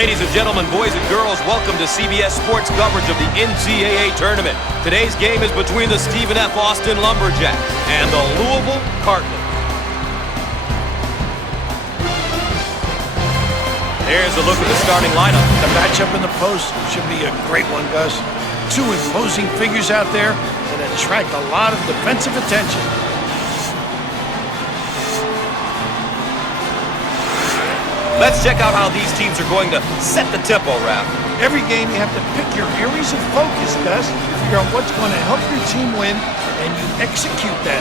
Ladies and gentlemen, boys and girls, welcome to CBS Sports coverage of the NCAA tournament. Today's game is between the Stephen F. Austin Lumberjacks and the Louisville Cardinals. Here's a look at the starting lineup. The matchup in the post should be a great one, Gus. Two imposing figures out there that attract a lot of defensive attention. Let's check out how these teams are going to set the tempo, Raph. Every game you have to pick your areas of focus, Gus. Figure out what's going to help your team win, and you execute that.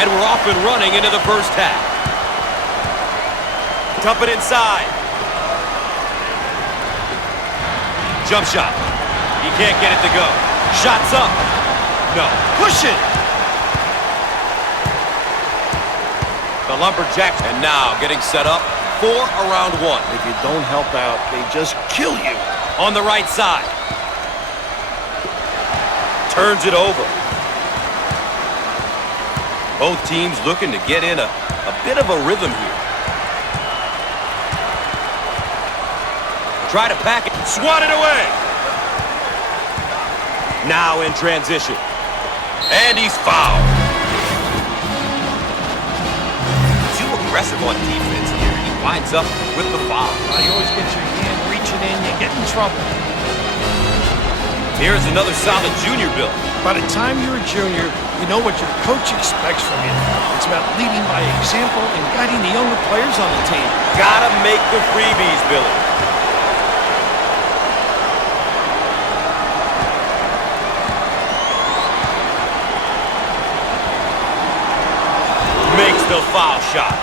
And we're off and running into the first half. Dump it inside. Jump shot. He can't get it to go. Shots up. No. Push it. The Lumberjacks, and now getting set up for a round one. If you don't help out, they just kill you. On the right side. Turns it over. Both teams looking to get in a bit of a rhythm here. Try to pack it. Swat it away. Now in transition. And he's fouled. Too aggressive on defense here. He winds up with the foul. You always get your hand reaching in, you get in trouble. Here's another solid junior build. By the time you're a junior, you know what your coach expects from you. It's about leading by example and guiding the younger players on the team. Gotta make the freebies, Billy. Makes the foul shot.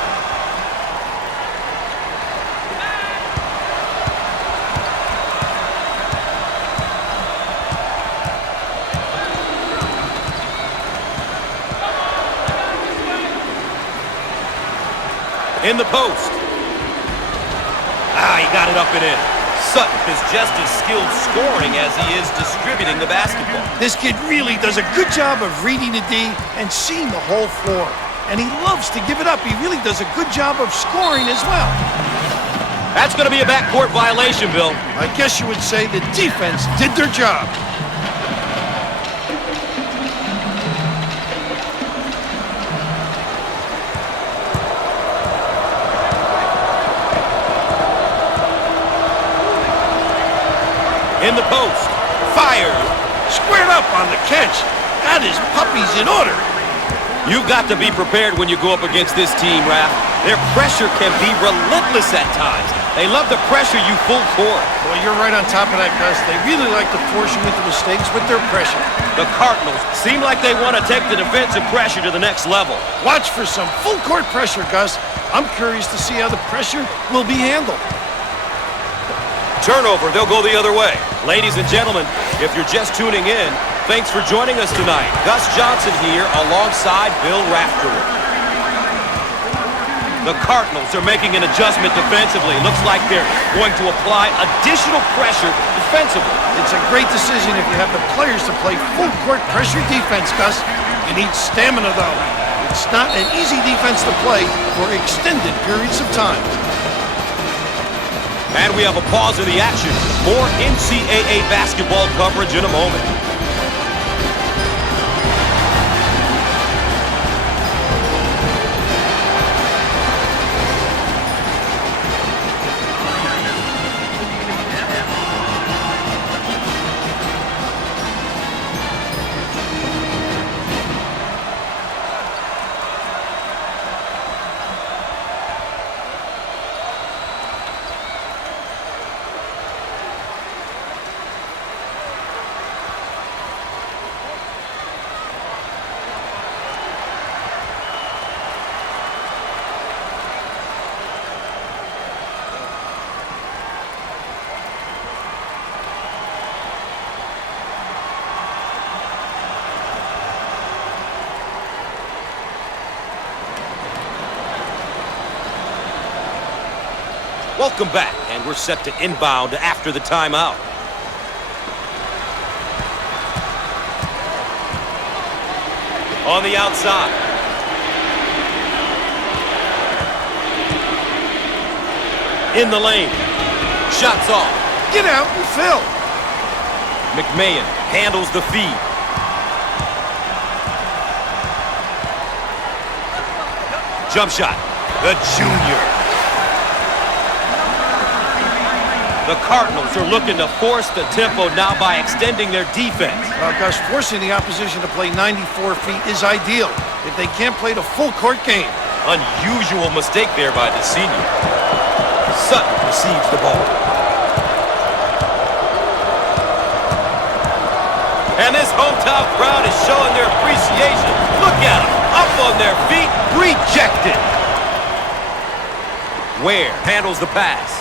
In the post. He got it up and in. Sutton is just as skilled scoring as he is distributing the basketball. This kid really does a good job of reading the D and seeing the whole floor. And he loves to give it up. He really does a good job of scoring as well. That's going to be a backcourt violation, Bill. I guess you would say the defense did their job. In the post. Fired. Squared up on the catch. Got his puppies in order. You've got to be prepared when you go up against this team, Raph. Their pressure can be relentless at times. They love to pressure you full court. Well, you're right on top of that, Gus. They really like to force you into mistakes with their pressure. The Cardinals seem like they want to take the defensive pressure to the next level. Watch for some full court pressure, Gus. I'm curious to see how the pressure will be handled. Turnover, they'll go the other way. Ladies and gentlemen, if you're just tuning in, thanks for joining us tonight. Gus Johnson here alongside Bill Rafterer. The Cardinals are making an adjustment defensively. Looks like they're going to apply additional pressure defensively. It's a great decision if you have the players to play full court pressure defense, Gus. You need stamina, though. It's not an easy defense to play for extended periods of time. And we have a pause in the action. More NCAA basketball coverage in a moment. Welcome back, and we're set to inbound after the timeout. On the outside. In the lane. Shots off. Get out and fill. McMahon handles the feed. Jump shot. The junior. The Cardinals are looking to force the tempo now by extending their defense. Gus, forcing the opposition to play 94 feet is ideal if they can't play the full court game. Unusual mistake there by the senior. Sutton receives the ball. And this hometown crowd is showing their appreciation. Look at them, up on their feet, rejected. Ware handles the pass.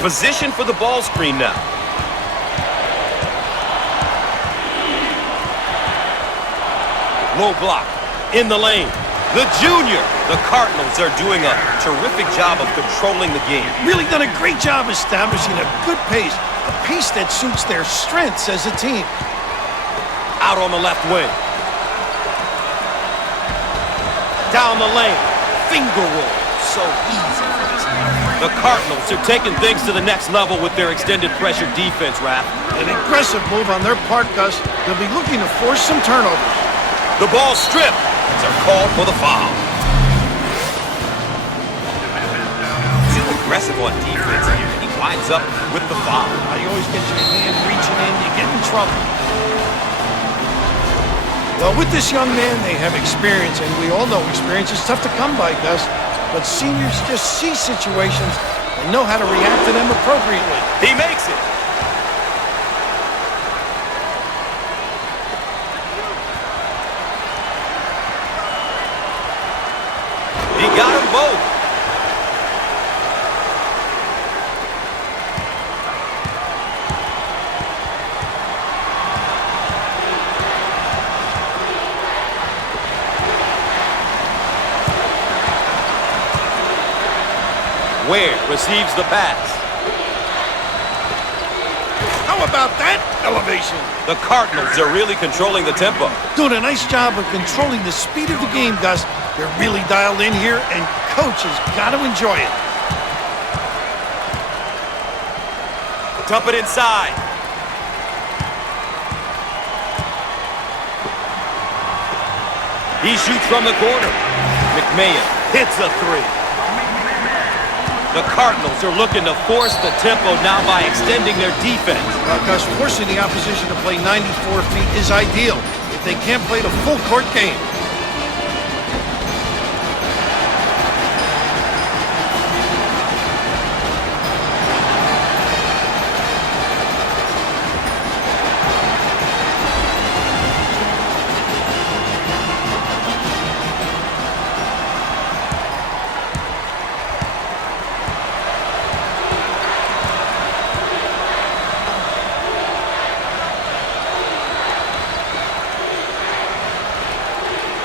Position for the ball screen now. Low block. In the lane. The junior. The Cardinals are doing a terrific job of controlling the game. Really done a great job establishing a good pace. A pace that suits their strengths as a team. Out on the left wing. Down the lane. Finger roll. So easy for this team. The Cardinals are taking things to the next level with their extended pressure defense, Raph. An aggressive move on their part, Gus. They'll be looking to force some turnovers. The ball stripped. They're called for the foul. Too aggressive on defense here. He winds up with the foul. You always get your hand reaching in, you get in trouble. Well, with this young man, they have experience, and we all know experience is tough to come by, Gus. But seniors just see situations and know how to react to them appropriately. He makes it. He got them both. Ware receives the pass. How about that elevation? The Cardinals are really controlling the tempo. Doing a nice job of controlling the speed of the game, Gus. They're really dialed in here, and coach has got to enjoy it. Dump it inside. He shoots from the corner. McMahon hits a three. The Cardinals are looking to force the tempo now by extending their defense. Gus, forcing the opposition to play 94 feet is ideal if they can't play the full court game.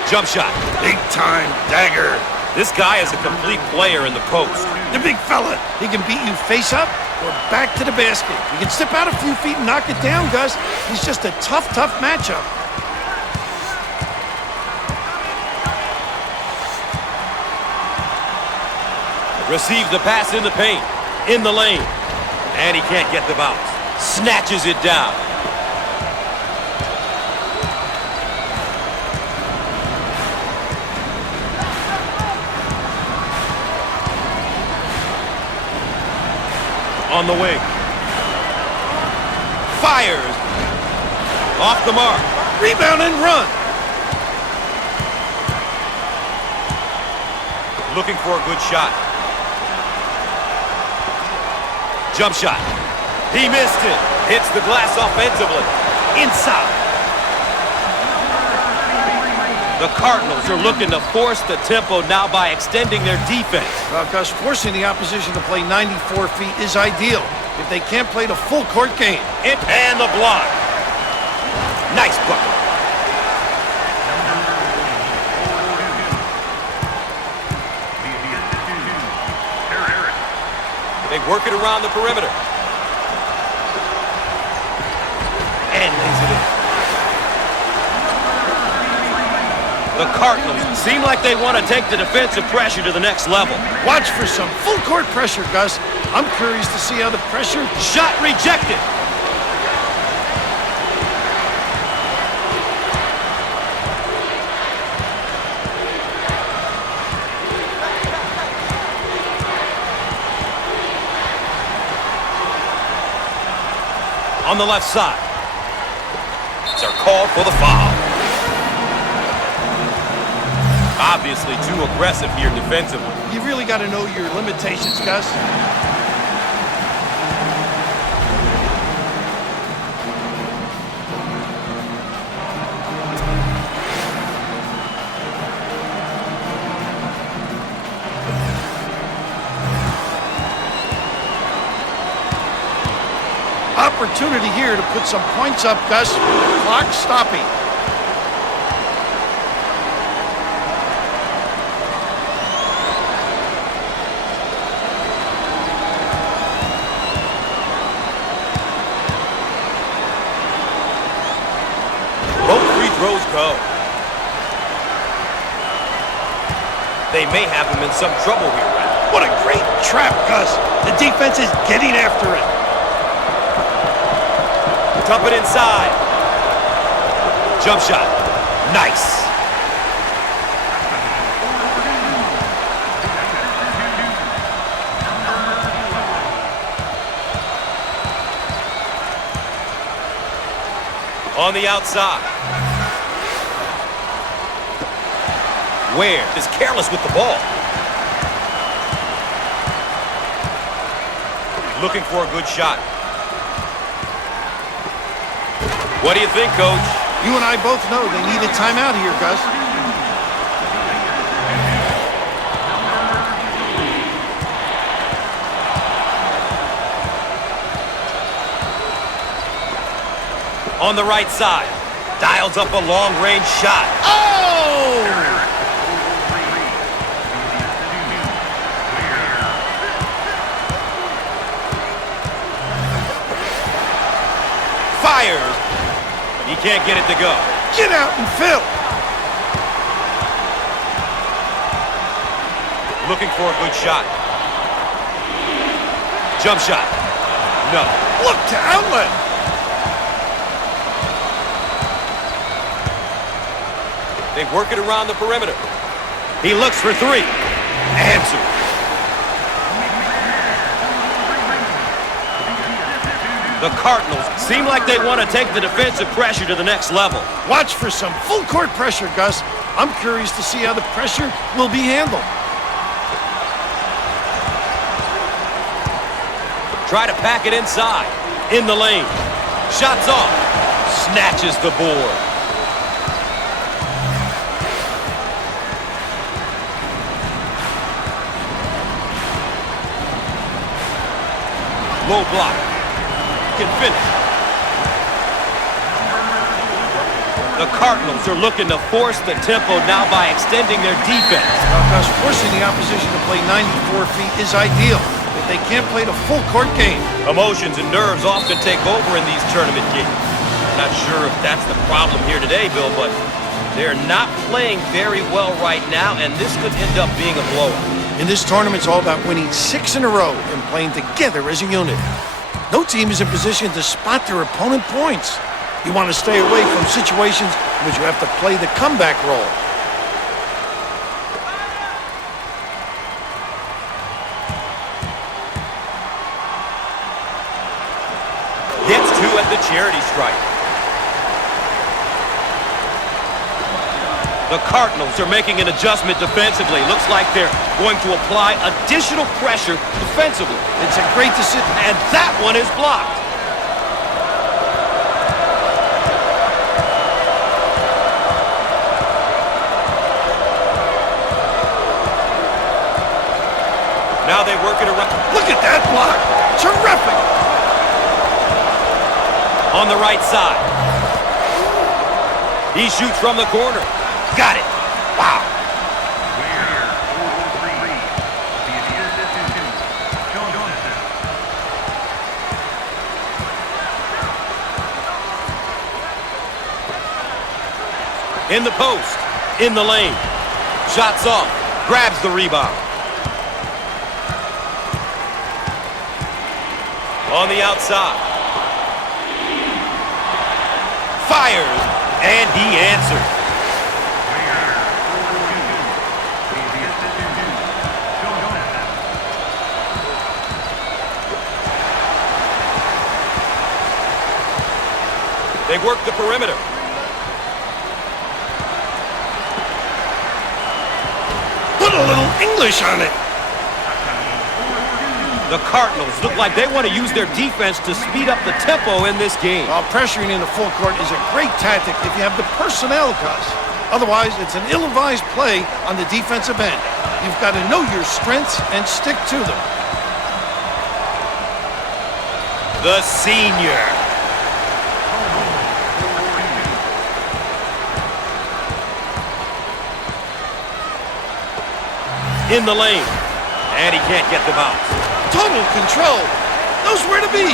Jump shot. Big time dagger. This guy is a complete player in the post. The big fella. He can beat you face up or back to the basket. He can step out a few feet and knock it down, Gus. He's just a tough matchup. Receives the pass in the paint. In the lane. And he can't get the bounce. Snatches it down. On the wing. Fires. Off the mark. Rebound and run. Looking for a good shot. Jump shot. He missed it. Hits the glass offensively. Inside. The Cardinals are looking to force the tempo now by extending their defense. Gus, forcing the opposition to play 94 feet is ideal if they can't play the full court game. And the block. Nice bucket. They work it around the perimeter. And lays it in. The Cardinals seem like they want to take the defensive pressure to the next level. Watch for some full court pressure, Gus. I'm curious to see how the pressure... Shot rejected. On the left side. It's our call for the foul. Obviously too aggressive here defensively. You really got to know your limitations, Gus. Opportunity here to put some points up, Gus. Clock stopping. Both free throws go. They may have him in some trouble here, Red. What a great trap, Gus. The defense is getting after it. Dump it inside. Jump shot. Nice. On the outside. Ware is careless with the ball. Looking for a good shot. What do you think, Coach? You and I both know they need a timeout here, Gus. On the right side. Dials up a long-range shot. Oh! Fires. He can't get it to go. Get out and fill. Looking for a good shot. Jump shot. No. Look to outlet. They work it around the perimeter. He looks for three. Answer. The Cardinals seem like they want to take the defensive pressure to the next level. Watch for some full court pressure, Gus. I'm curious to see how the pressure will be handled. Try to pack it inside. In the lane. Shots off. Snatches the board. Low block. Can finish. The Cardinals are looking to force the tempo now by extending their defense. Gus, forcing the opposition to play 94 feet is ideal, but they can't play the full court game. Emotions and nerves often take over in these tournament games. Not sure if that's the problem here today, Bill, but they're not playing very well right now, and this could end up being a blowout. In this tournament, it's all about winning 6 in a row and playing together as a unit. No team is in position to spot their opponent points. You want to stay away from situations in which you have to play the comeback role. Gets two at the charity stripe. The Cardinals are making an adjustment defensively. Looks like they're going to apply additional pressure defensively. It's a great decision. And that one is blocked. Now they work it around. Look at that block. Terrific. On the right side. He shoots from the corner. Got it. Wow. In the post. In the lane. Shots off. Grabs the rebound. On the outside. Fires. And he answers. They work the perimeter. Put a little English on it. The Cardinals look like they want to use their defense to speed up the tempo in this game. While pressuring in the full court is a great tactic if you have the personnel, Gus. Otherwise, it's an ill-advised play on the defensive end. You've got to know your strengths and stick to them. The senior. In the lane. And he can't get the bounce. Total control. Knows where to be.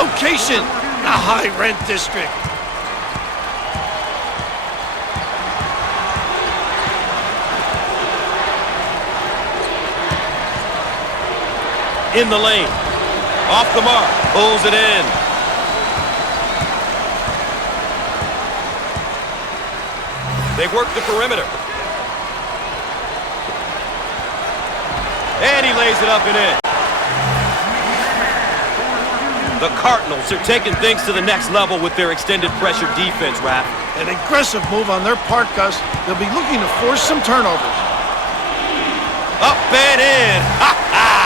Location. A high-rent district. In the lane. Off the mark. Pulls it in. They work the perimeter. And he lays it up and in. The Cardinals are taking things to the next level with their extended pressure defense, Raph. An aggressive move on their part, Gus. They'll be looking to force some turnovers. Up and in. Ha ha!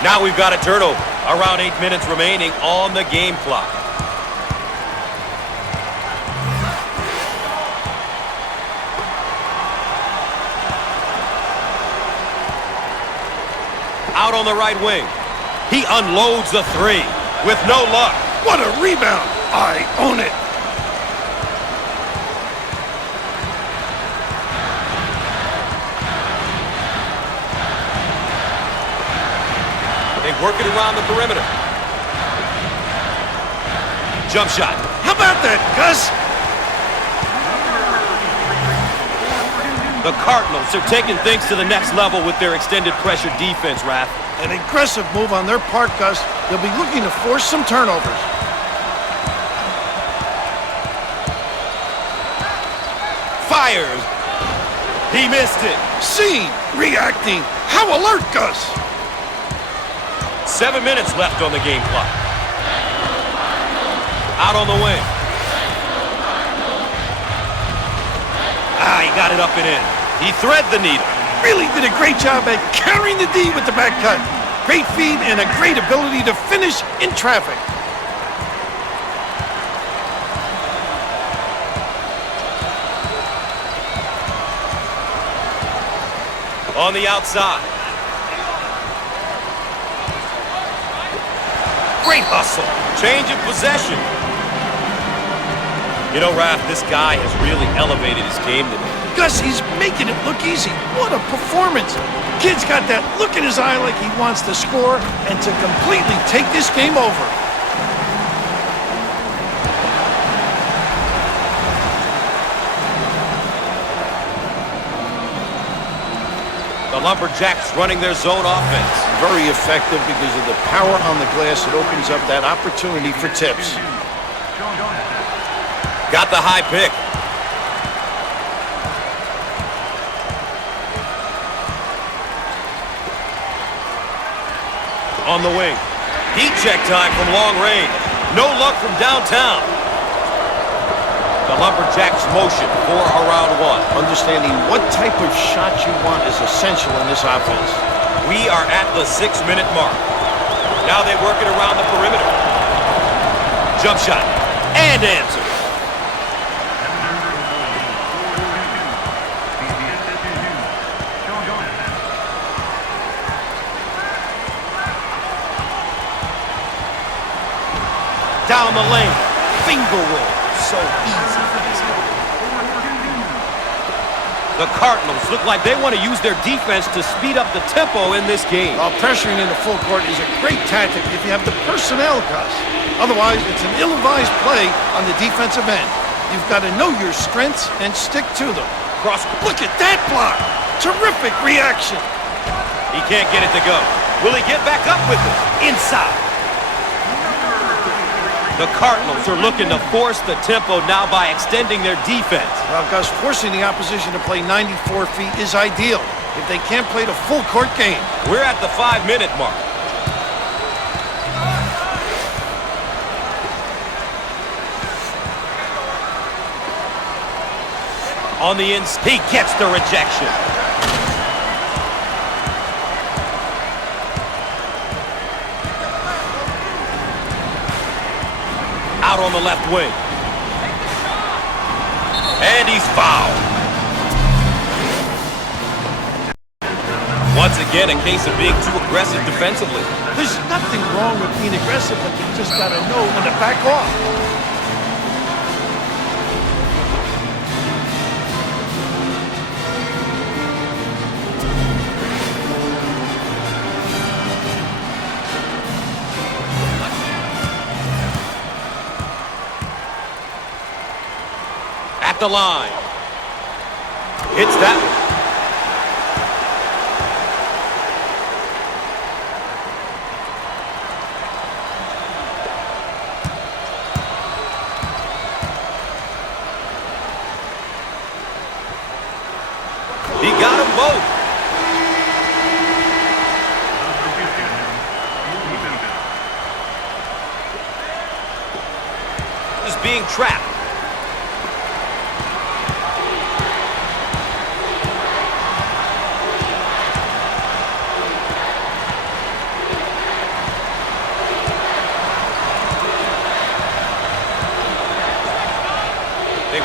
Now we've got a turnover. Around 8 minutes remaining on the game clock. Out on the right wing. He unloads the three with no luck. What a rebound. I own it. Working around the perimeter. Jump shot. How about that, Gus? The Cardinals are taking things to the next level with their extended pressure defense, Raph. An aggressive move on their part, Gus. They'll be looking to force some turnovers. Fires. He missed it. Seen. Reacting. How alert, Gus? 7 minutes left on the game clock. Out on the wing. He got it up and in. He thread the needle. Really did a great job at carrying the D with the back cut. Great feed and a great ability to finish in traffic. On the outside. Great hustle. Change of possession. You know, Raph, this guy has really elevated his game today. Gus, he's making it look easy. What a performance. Kid's got that look in his eye like he wants to score and to completely take this game over. The Lumberjacks running their zone offense. Very effective because of the power on the glass. It opens up that opportunity for tips. Got the high pick. On the wing. Heat check time from long range. No luck from downtown. The Lumberjacks motion for a round one. Understanding what type of shot you want is essential in this offense. We are at the 6-minute mark. Now they work it around the perimeter. Jump shot. And answer. Down the lane. Finger rolls. so easy for this guy. The Cardinals look like they want to use their defense to speed up the tempo in this game. While pressuring in the full court is a great tactic if you have the personnel, Gus. Otherwise, it's an ill-advised play on the defensive end. You've got to know your strengths and stick to them. Look at that block! Terrific reaction! He can't get it to go. Will he get back up with it? Inside. The Cardinals are looking to force the tempo now by extending their defense. Well, Gus, forcing the opposition to play 94 feet is ideal if they can't play the full court game. We're at the 5-minute mark. On the inside, he gets the rejection. Out on the left wing. And he's fouled. Once again, a case of being too aggressive defensively. There's nothing wrong with being aggressive, but you just got to know when to back off. The line. Hits that one. He got them both. Just being trapped.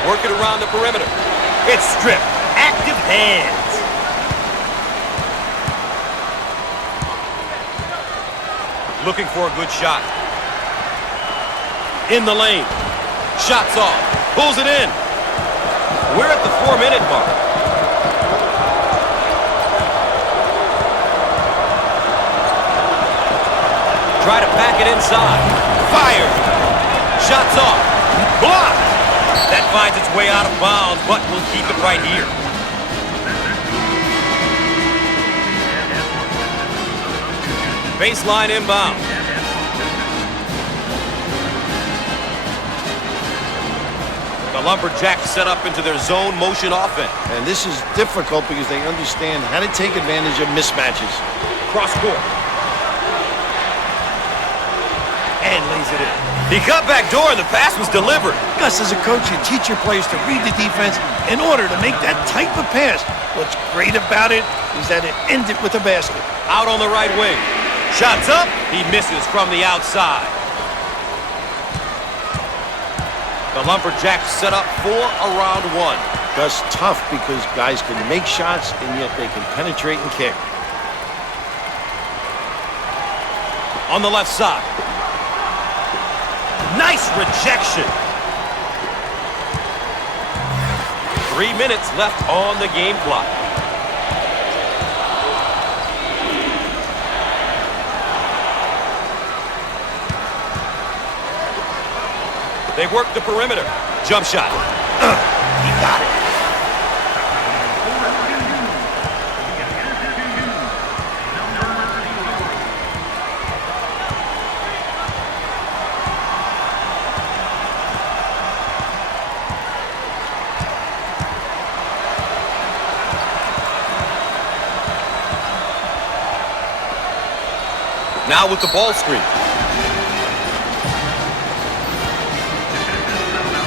Work it around the perimeter. It's stripped. Active hands. Looking for a good shot. In the lane. Shots off. Pulls it in. We're at the 4-minute mark. Try to pack it inside. Fired. Shots off. Blocked. That finds its way out of bounds, but we'll keep it right here. Baseline inbound. The Lumberjacks set up into their zone motion offense. And this is difficult because they understand how to take advantage of mismatches. Cross court. And lays it in. He got back door and the pass was delivered. Gus, as a coach, you teach your players to read the defense in order to make that type of pass. What's great about it is that it ended with a basket. Out on the right wing. Shots up. He misses from the outside. The Lumberjacks set up for a round one. Gus, tough because guys can make shots and yet they can penetrate and kick. On the left side. Nice rejection. 3 minutes left on the game clock. They work the perimeter. Jump shot. He got it. Now with the ball screen.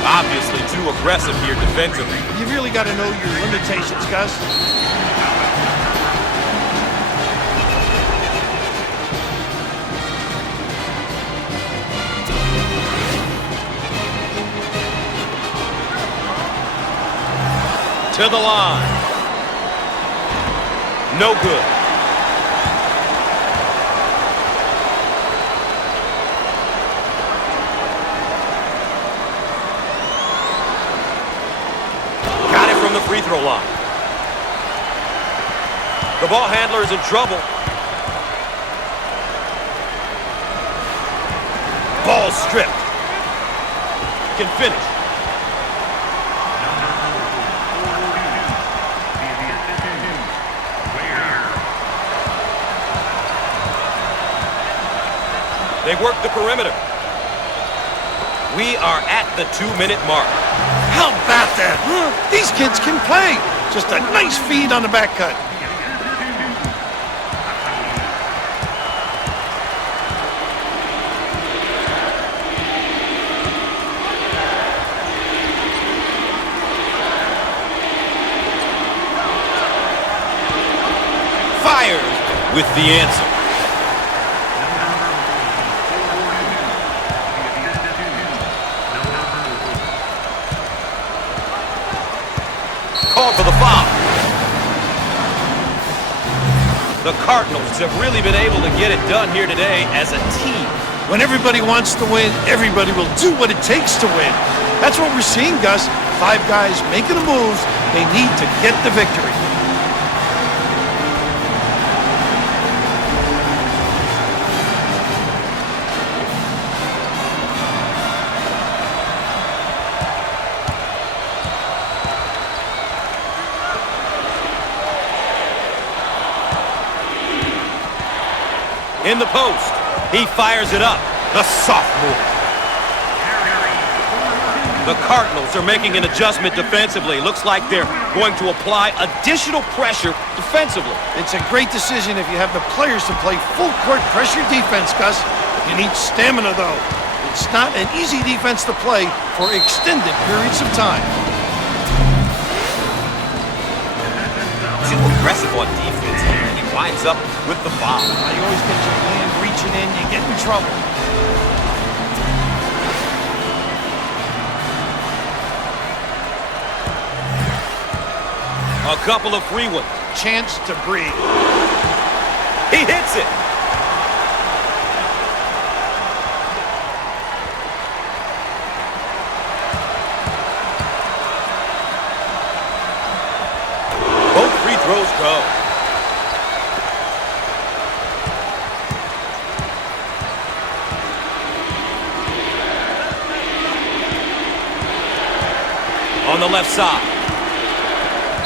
Obviously too aggressive here defensively. You really got to know your limitations, Gus. To the line. No good. throw line. The ball handler is in trouble. Ball stripped. Can finish. They work the perimeter. We are at the 2-minute mark. How about that? Huh? These kids can play. Just a nice feed on the back cut. Fires with the answer. Called for the foul. The Cardinals have really been able to get it done here today as a team. When everybody wants to win, everybody will do what it takes to win. That's what we're seeing, Gus. 5 guys making the moves they need to get the victory. In the post, he fires it up. The sophomore. The Cardinals are making an adjustment defensively. Looks like they're going to apply additional pressure defensively. It's a great decision if you have the players to play full court pressure defense, Gus. You need stamina, though. It's not an easy defense to play for extended periods of time. Too aggressive on defense, and he winds up with the foul. You always get your hand reaching in, you get in trouble. A couple of free ones. Chance to breathe. He hits it. Both free throws go. On the left side.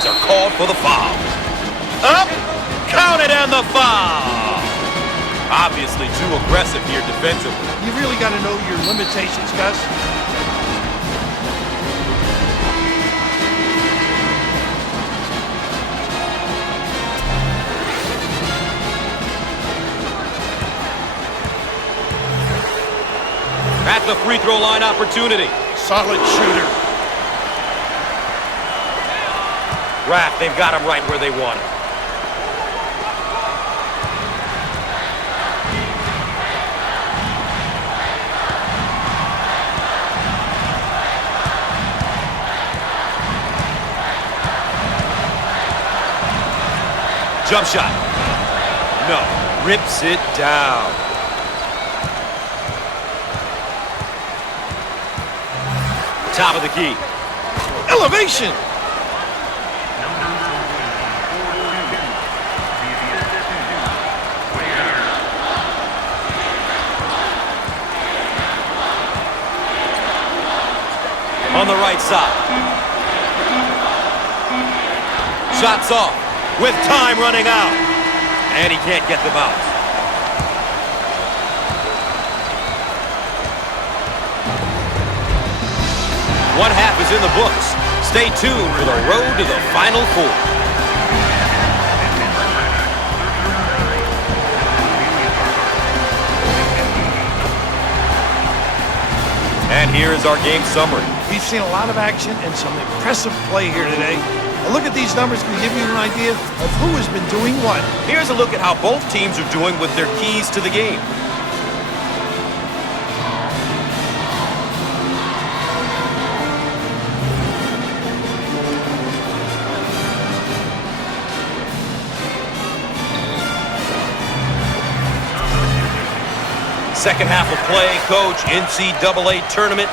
Are called for the foul. Up, counted, and the foul. Obviously too aggressive here defensively. You really got to know your limitations, Gus. At the free throw line opportunity. Solid shooter. Raff, they've got him right where they want him. Jump shot. No. Rips it down. Top of the key. Elevation. On the right side. Shots off with time running out. And he can't get the bounce. One half is in the books. Stay tuned for the road to the Final Four. And here is our game summary. We've seen a lot of action and some impressive play here today. A look at these numbers can give you an idea of who has been doing what. Here's a look at how both teams are doing with their keys to the game. Second half of play, coach, NCAA tournament.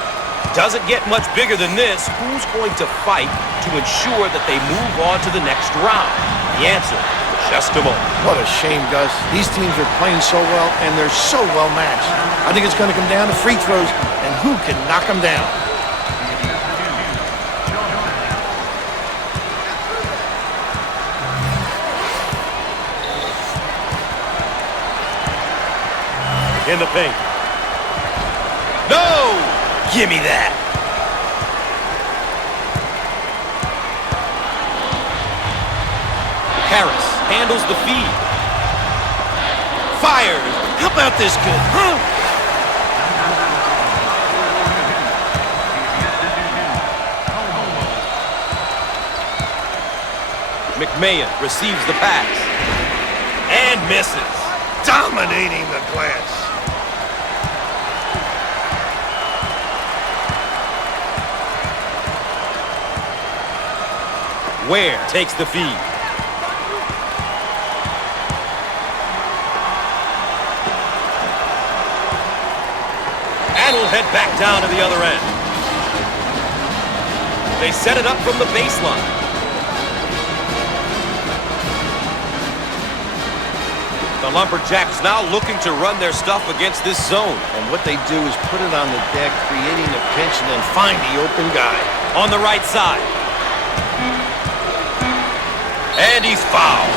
Doesn't get much bigger than this. Who's going to fight to ensure that they move on to the next round? The answer, just a moment. What a shame, Gus. These teams are playing so well, and they're so well matched. I think it's going to come down to free throws and who can knock them down. In the paint. No! Give me that. Harris handles the feed. Fires. How about this kid, huh? McMahon receives the pass. And misses. Dominating the glass. Ware takes the feed. And will head back down to the other end. They set it up from the baseline. The Lumberjacks now looking to run their stuff against this zone. And what they do is put it on the deck, creating a pinch, and then find the open guy. On the right side. And he's fouled.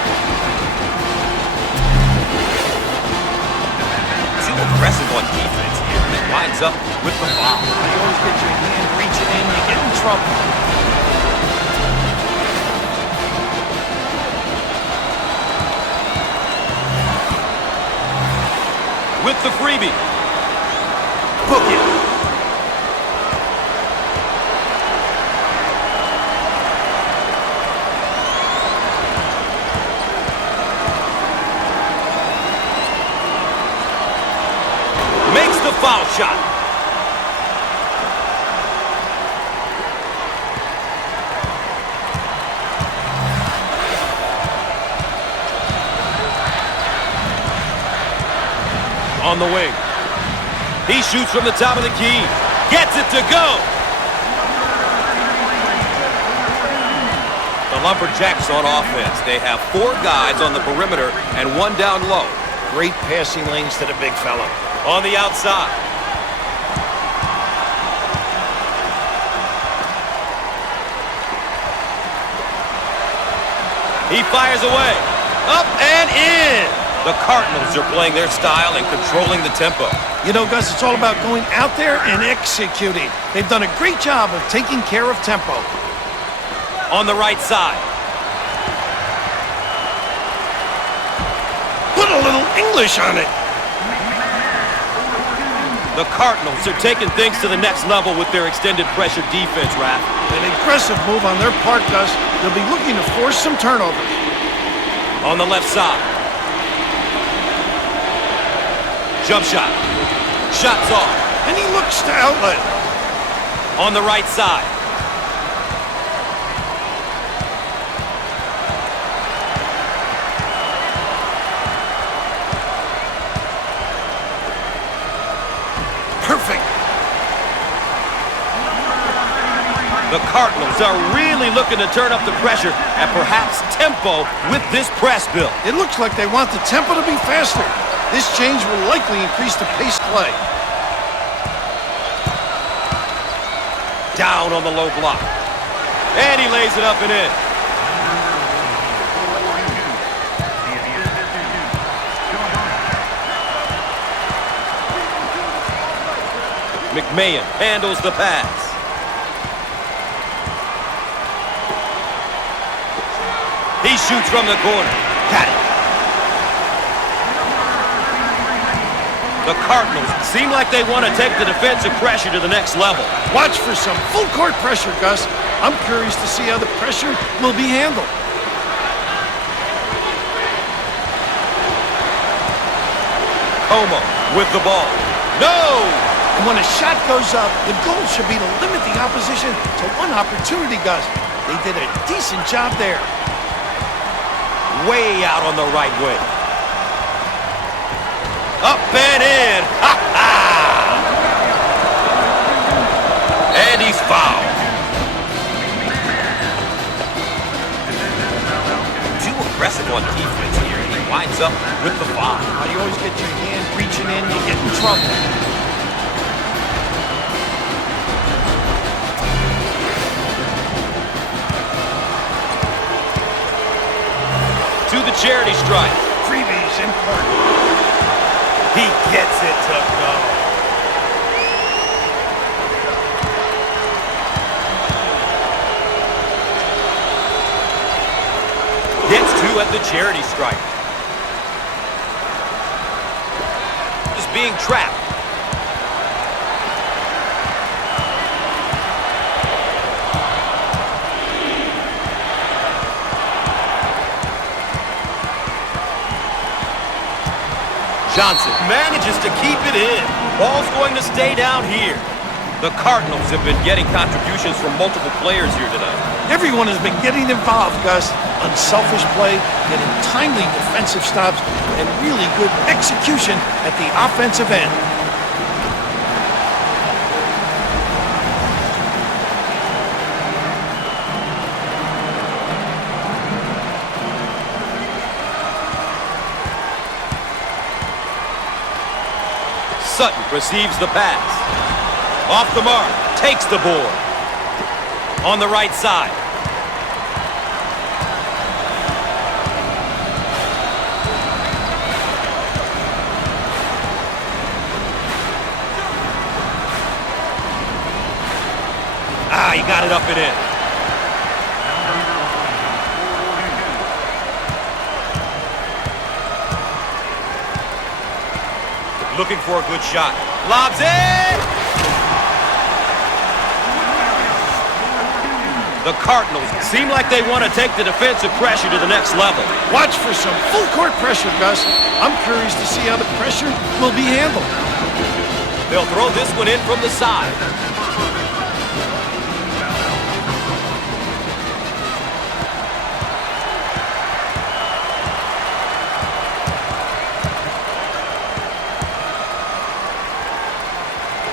Too aggressive on defense here. And it winds up with the foul. You always get your hand reaching in, you get in trouble. With the freebie. Book it. Makes the foul shot. On the wing. He shoots from the top of the key. Gets it to go. The Lumberjacks on offense. They have 4 guys on the perimeter and 1 down low. Great passing lanes to the big fella. On the outside. He fires away. Up and in. The Cardinals are playing their style and controlling the tempo. You know, Gus, it's all about going out there and executing. They've done a great job of taking care of tempo. On the right side. Put a little English on it. The Cardinals are taking things to the next level with their extended pressure defense, Raph. An aggressive move on their part, Gus. They'll be looking to force some turnovers. On the left side. Jump shot. Shots off. And he looks to outlet. On the right side. Perfect. The Cardinals are really looking to turn up the pressure and perhaps tempo with this press build. It looks like they want the tempo to be faster. This change will likely increase the pace of play. Down on the low block. And he lays it up and in. McMahon handles the pass. He shoots from the corner. Got it. The Cardinals seem like they want to take the defensive pressure to the next level. Watch for some full court pressure, Gus. I'm curious to see how the pressure will be handled. Como with the ball. No! And when a shot goes up, the goal should be to limit the opposition to one opportunity, Gus. They did a decent job there. Way out on the right wing. Up and in. Ha ha! trouble. To the charity stripe. Freebies important. He gets it to go. Gets two at the charity stripe. Is being trapped. Johnson manages to keep it in. Ball's going to stay down here. The Cardinals have been getting contributions from multiple players here tonight. Everyone has been getting involved, Gus. Unselfish play, getting timely defensive stops, and really good execution at the offensive end. Sutton receives the pass. Off the mark, takes the board. On the right side. Ah, he got it up and in. Looking for a good shot. Lobs it! The Cardinals seem like they want to take the defensive pressure to the next level. Watch for some full court pressure, Gus. I'm curious to see how the pressure will be handled. They'll throw this one in from the side.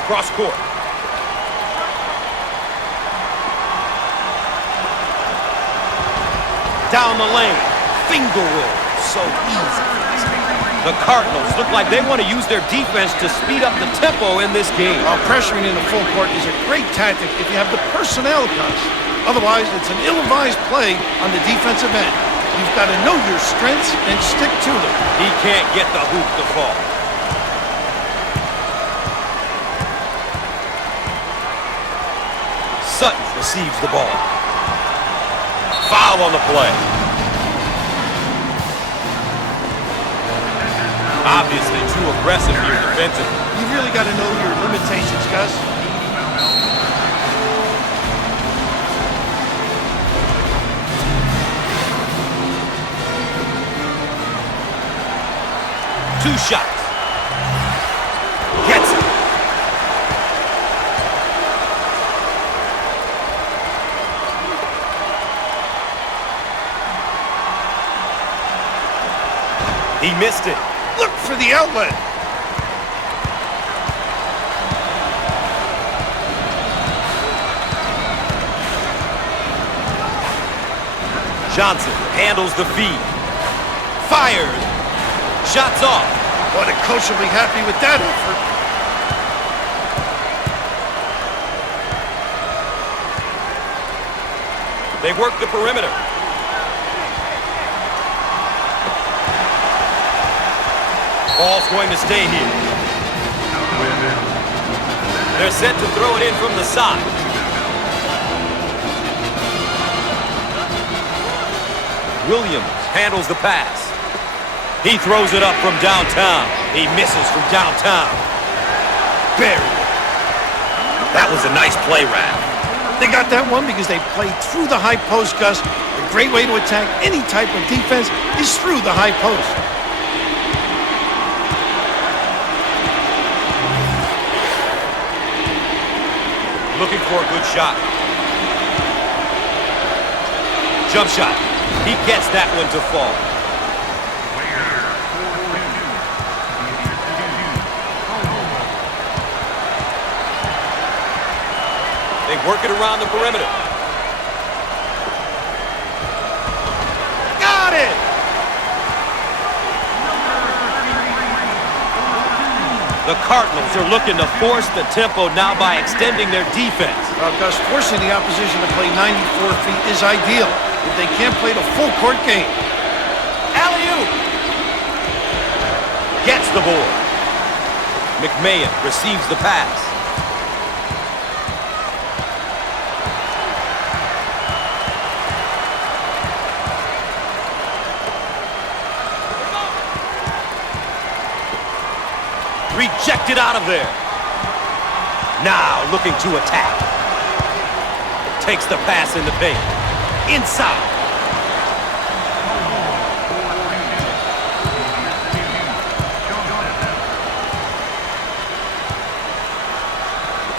Cross court. Down the lane. Finger roll. So easy. The Cardinals look like they want to use their defense to speed up the tempo in this game. While pressuring in the full court is a great tactic if you have the personnel, Gus. Otherwise, it's an ill-advised play on the defensive end. You've got to know your strengths and stick to them. He can't get the hoop to fall. Sutton receives the ball. Foul on the play. Obviously too aggressive here defensively. You really got to know your limitations, Gus. Two shots. Gets it. He missed it. Look for the outlet. Johnson handles the feed. Fires. Shots off. Boy, the coach will be happy with that effort. They work the perimeter. Ball's going to stay here. They're set to throw it in from the side. Williams handles the pass. He throws it up from downtown. He misses from downtown. Buried. That was a nice play, Raph. They got that one because they played through the high post, Gus. A great way to attack any type of defense is through the high post. Looking for a good shot. Jump shot. He gets that one to fall. They work it around the perimeter. Got it! The Cardinals are looking to force the tempo now by extending their defense. Well, Gus, forcing the opposition to play 94 feet is ideal if they can't play the full court game. Alley-oop! Gets the board. McMahon receives the pass. Rejected out of there. Now looking to attack. Takes the pass in the paint. Inside.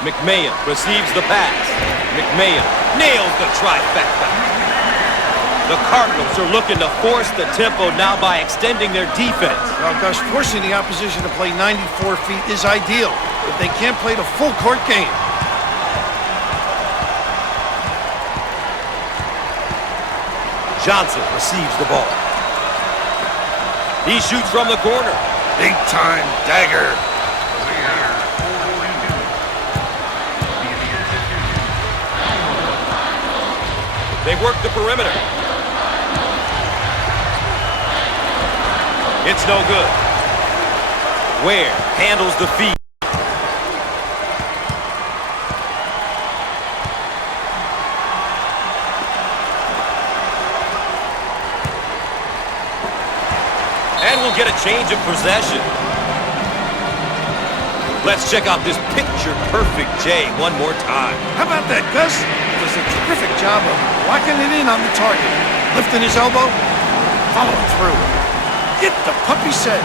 McMahon receives the pass. McMahon nails the trifecta. The Cardinals are looking to force the tempo now by extending their defense. Well, Gus, forcing the opposition to play 94 feet is ideal if they can't play the full court game. Johnson receives the ball. He shoots from the corner. Big time dagger. They work the perimeter. It's no good. Ware handles the feed. And we'll get a change of possession. Let's check out this picture-perfect J one more time. How about that, Gus? Does a terrific job of locking it in on the target. Lifting his elbow, following through. Get the puppy set.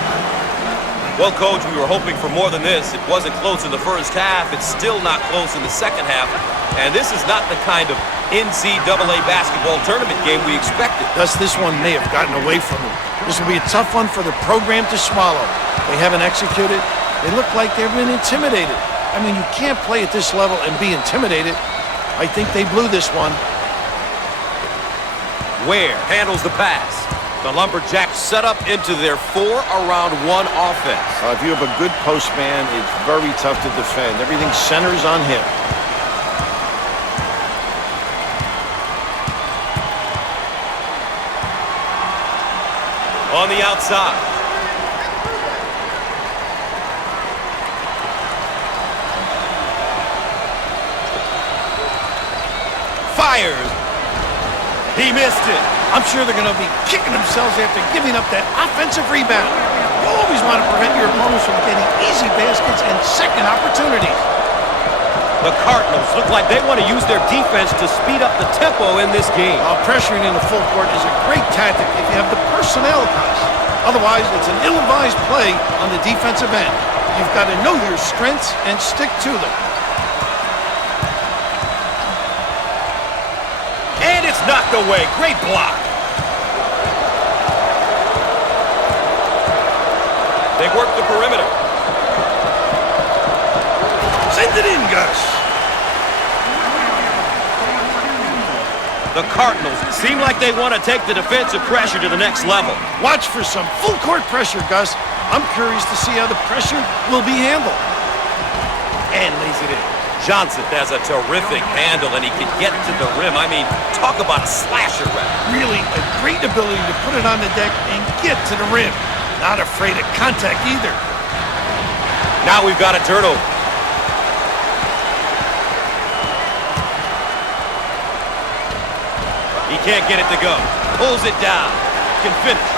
Well, Coach, we were hoping for more than this. It wasn't close in the first half. It's still not close in the second half. And this is not the kind of NCAA basketball tournament game we expected. Thus, this one may have gotten away from them. This will be a tough one for the program to swallow. They haven't executed. They look like they've been intimidated. I mean, you can't play at this level and be intimidated. I think they blew this one. Ware handles the pass. The Lumberjacks set up into their 4-around-1 offense. If you have a good post man, it's very tough to defend. Everything centers on him. On the outside. Fires. He missed it. I'm sure they're going to be kicking themselves after giving up that offensive rebound. You always want to prevent your opponents from getting easy baskets and second opportunities. The Cardinals look like they want to use their defense to speed up the tempo in this game. Pressuring in the full court is a great tactic if you have the personnel, guys. Otherwise, it's an ill-advised play on the defensive end. You've got to know your strengths and stick to them. And it's knocked away. Great block. They work the perimeter. Send it in, Gus. The Cardinals seem like they want to take the defensive pressure to the next level. Watch for some full court pressure, Gus. I'm curious to see how the pressure will be handled. And lays it in. Johnson has a terrific handle, and he can get to the rim. I mean, talk about a slasher rep. Really a great ability to put it on the deck and get to the rim. Not afraid of contact either. Now we've got a turnover. He can't get it to go. Pulls it down. Can finish.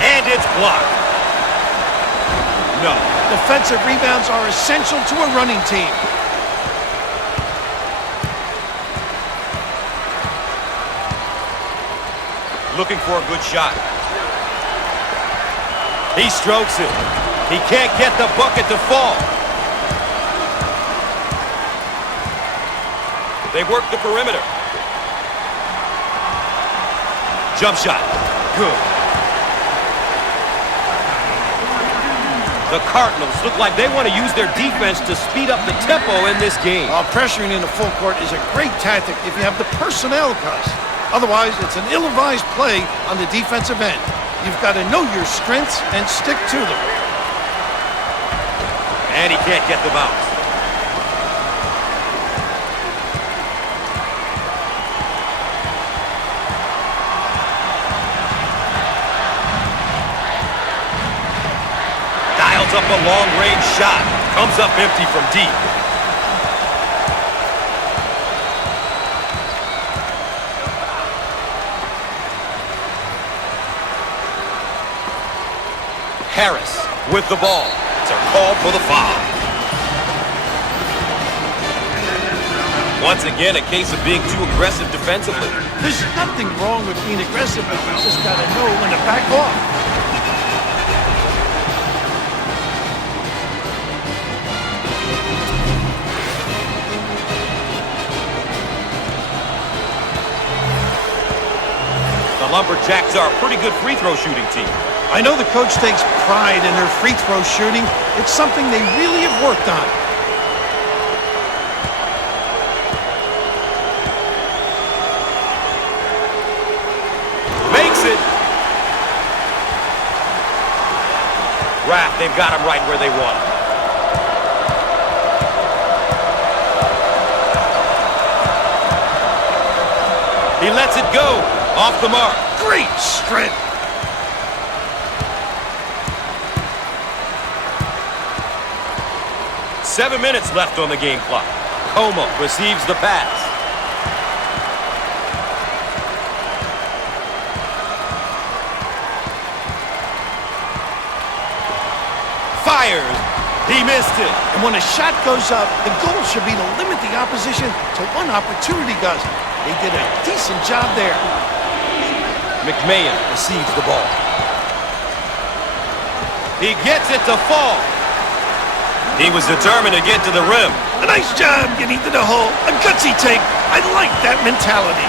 And it's blocked. No. Defensive rebounds are essential to a running team. Looking for a good shot. He strokes it. He can't get the bucket to fall. They work the perimeter. Jump shot. Good. The Cardinals look like they want to use their defense to speed up the tempo in this game. Pressuring in the full court is a great tactic if you have the personnel, Gus. Otherwise, it's an ill-advised play on the defensive end. You've got to know your strengths and stick to them. And he can't get the bounce. Dials up a long-range shot. Comes up empty from deep. Harris with the ball. They're called for the foul. Once again, a case of being too aggressive defensively. There's nothing wrong with being aggressive, but you just got to know when to back off. The Lumberjacks are a pretty good free throw shooting team. I know the coach takes pride in their free throw shooting. It's something they really have worked on. Makes it. Raff, they've got him right where they want him. He lets it go. Off the mark. Great strength. Seven minutes left on the game clock. Como receives the pass. Fires. He missed it. And when a shot goes up, the goal should be to limit the opposition to one opportunity, Gus. They did a decent job there. McMahon receives the ball. He gets it to fall. He was determined to get to the rim. A nice job getting to the hole. A gutsy take. I like that mentality.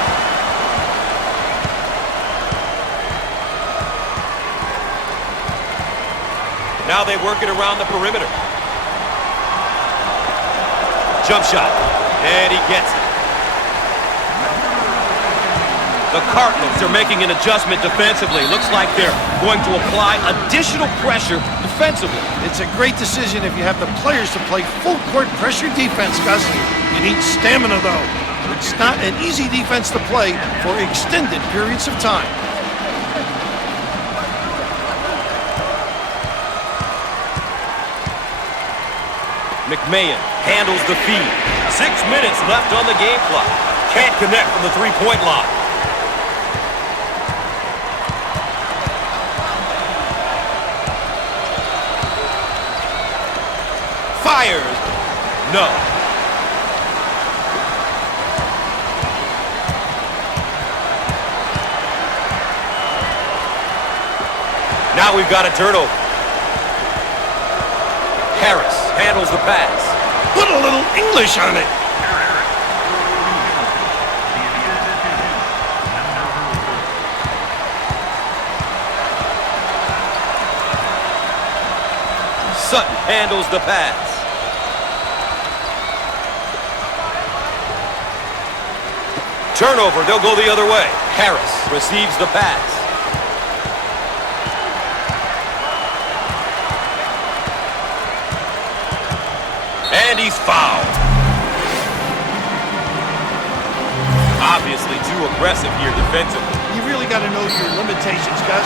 Now they work it around the perimeter. Jump shot. And he gets it. The Cardinals are making an adjustment defensively. Looks like they're going to apply additional pressure defensively. It's a great decision if you have the players to play full court pressure defense, Gus. You need stamina, though. It's not an easy defense to play for extended periods of time. McMahon handles the feed. 6 minutes left on the game clock. Can't connect from the three-point line. Fires. No. Now we've got a turnover. Harris handles the pass. Put a little English on it. Sutton handles the pass. Turnover, they'll go the other way. Harris receives the pass. And he's fouled. Obviously too aggressive here defensively. You really got to know your limitations, Gus.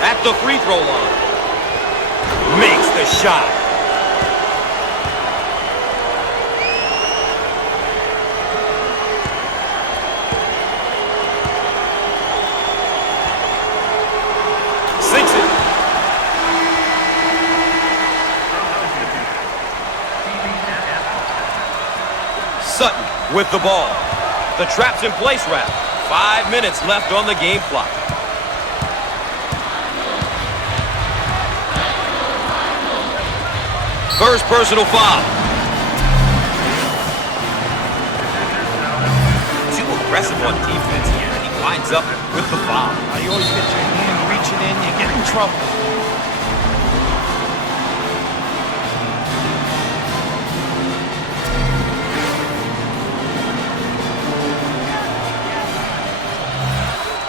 At the free throw line. Makes the shot. Sinks it. Sutton with the ball. The trap's in place, Rap. 5 minutes left on the game clock. First personal foul. Too aggressive on defense here, and he winds up with the foul. Now you always get your hand reaching in, you get in trouble.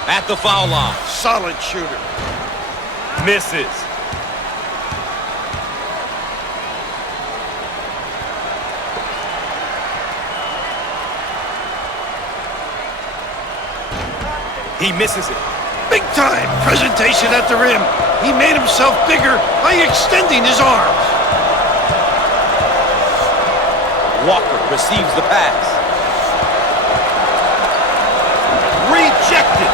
At the foul line. Solid shooter. Misses. He misses it. Big time presentation at the rim. He made himself bigger by extending his arms. Walker receives the pass. Rejected.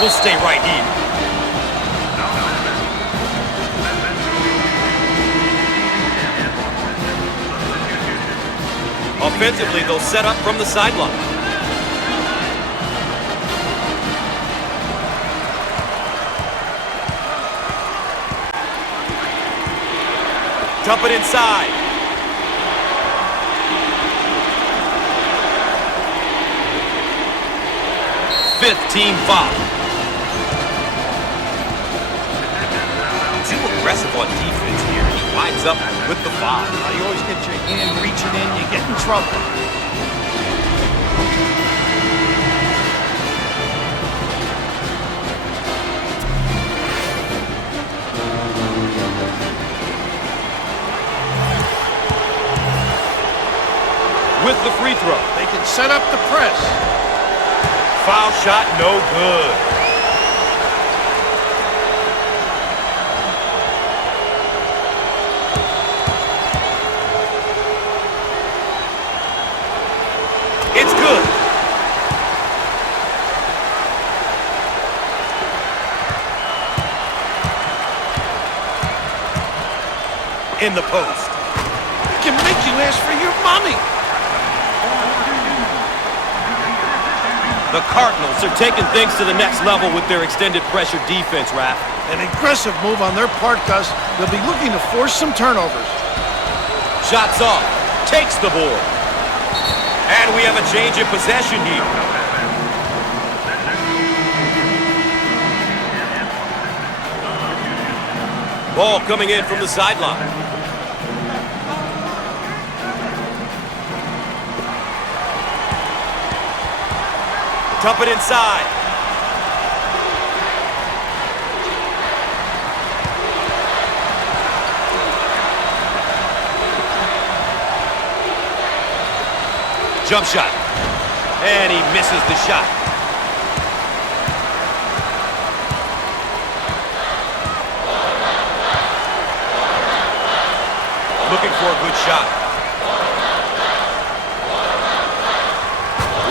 We'll stay right here. Offensively, they'll set up from the sideline. Dump it inside. Fifth team foul. Too aggressive on defense here. He winds up with the foul. Now you always get your hand reaching in, you get in trouble. With the free throw. They can set up the press. Foul shot, no good. It's good. In the post. It can make you ask for your mommy. The Cardinals are taking things to the next level with their extended pressure defense, Raph. An aggressive move on their part, Gus. They'll be looking to force some turnovers. Shots off. Takes the board. And we have a change in possession here. Ball coming in from the sideline. Dump it inside. Jump shot. And he misses the shot. Looking for a good shot.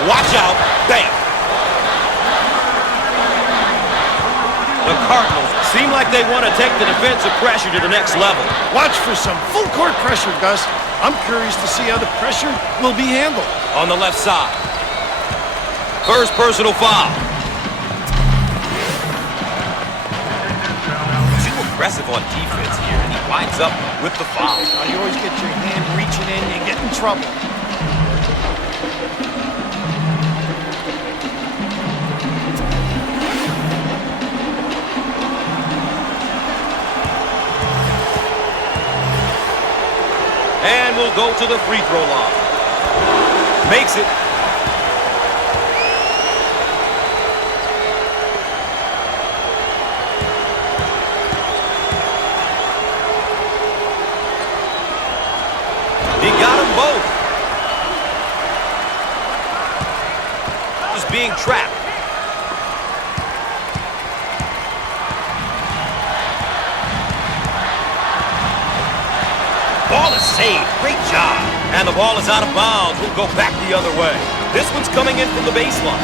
Watch out. Bam. The Cardinals seem like they want to take the defensive pressure to the next level. Watch for some full court pressure, Gus. I'm curious to see how the pressure will be handled. On the left side. First personal foul. Too aggressive on defense here, and he winds up with the foul. Now you always get your hand reaching in, you get in trouble. And we'll go to the free throw line. Makes it. He got them both. He's being trapped. Ball is saved. Great job. And the ball is out of bounds. We'll go back the other way. This one's coming in from the baseline.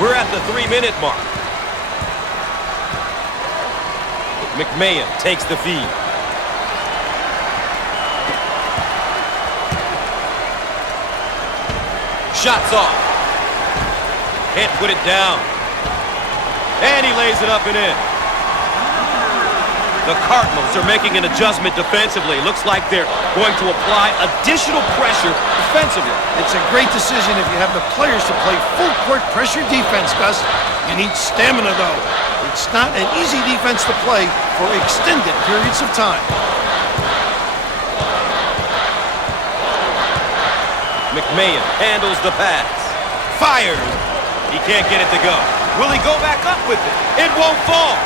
We're at the 3-minute mark. McMahon takes the feed. Shots off. Can't put it down. And he lays it up and in. The Cardinals are making an adjustment defensively. Looks like they're going to apply additional pressure defensively. It's a great decision if you have the players to play full-court pressure defense, Gus. You need stamina, though. It's not an easy defense to play for extended periods of time. McMahon handles the pass. Fired. He can't get it to go. Will he go back up with it? It won't fall.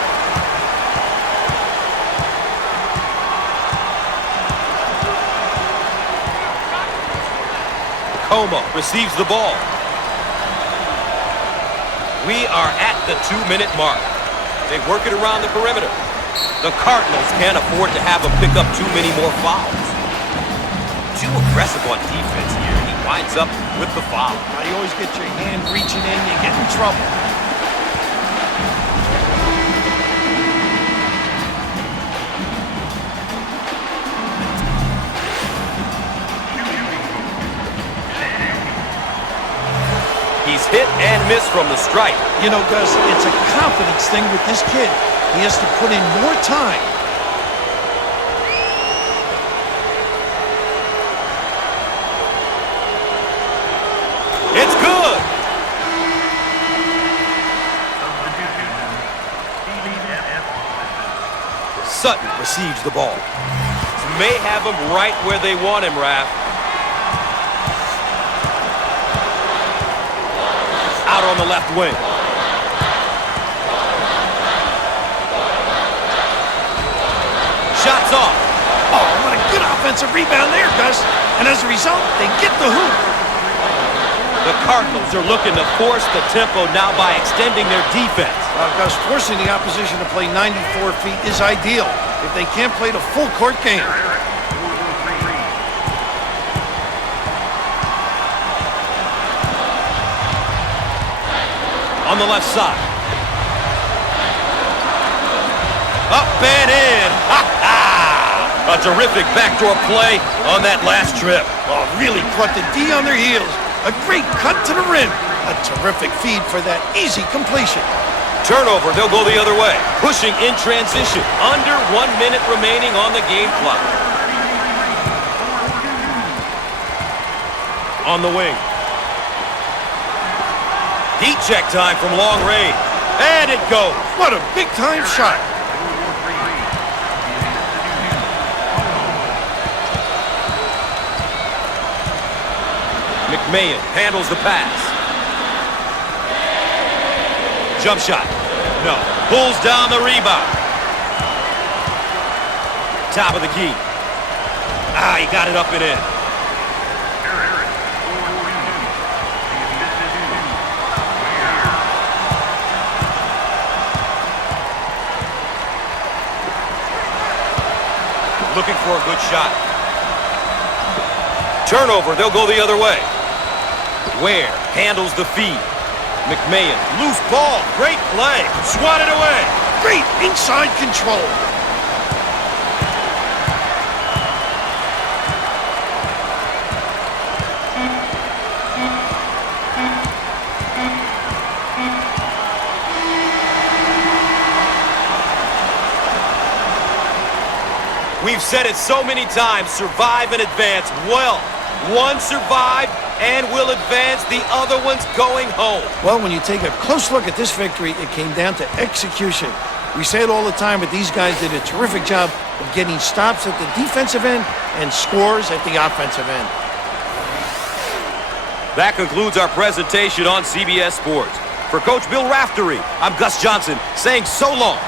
Como receives the ball. We are at the 2-minute mark. They work it around the perimeter. The Cardinals can't afford to have him pick up too many more fouls. Too aggressive on defense here. He winds up with the foul. You always get your hand reaching in, you get in trouble. He's hit and missed from the stripe. You know, Gus, it's a confidence thing with this kid. He has to put in more time. It's good. Sutton receives the ball. May have him right where they want him, Raph. Out on the left wing. Shots off. Oh, what a good offensive rebound there, Gus. And as a result, they get the hoop. The Cardinals are looking to force the tempo now by extending their defense. Gus, forcing the opposition to play 94 feet is ideal if they can't play the full court game. On the left side. Up and in. Ha-ha! A terrific backdoor play on that last trip. Oh, really caught the D on their heels. A great cut to the rim. A terrific feed for that easy completion. Turnover, they'll go the other way. Pushing in transition. Under 1 minute remaining on the game clock. On the wing. Heat check time from long range. And it goes. What a big-time shot. McMahon handles the pass. Jump shot. No. Pulls down the rebound. Top of the key. He got it up and in. Looking for a good shot. Turnover, they'll go the other way. Ware handles the feed. McMahon, loose ball, great play. Swatted away. Great inside control. We've said it so many times, survive and advance. Well, one survived and will advance, the other one's going home. Well, when you take a close look at this victory, it came down to execution. We say it all the time, but these guys did a terrific job of getting stops at the defensive end and scores at the offensive end. That concludes our presentation on CBS Sports. For Coach Bill Raftery, I'm Gus Johnson saying so long.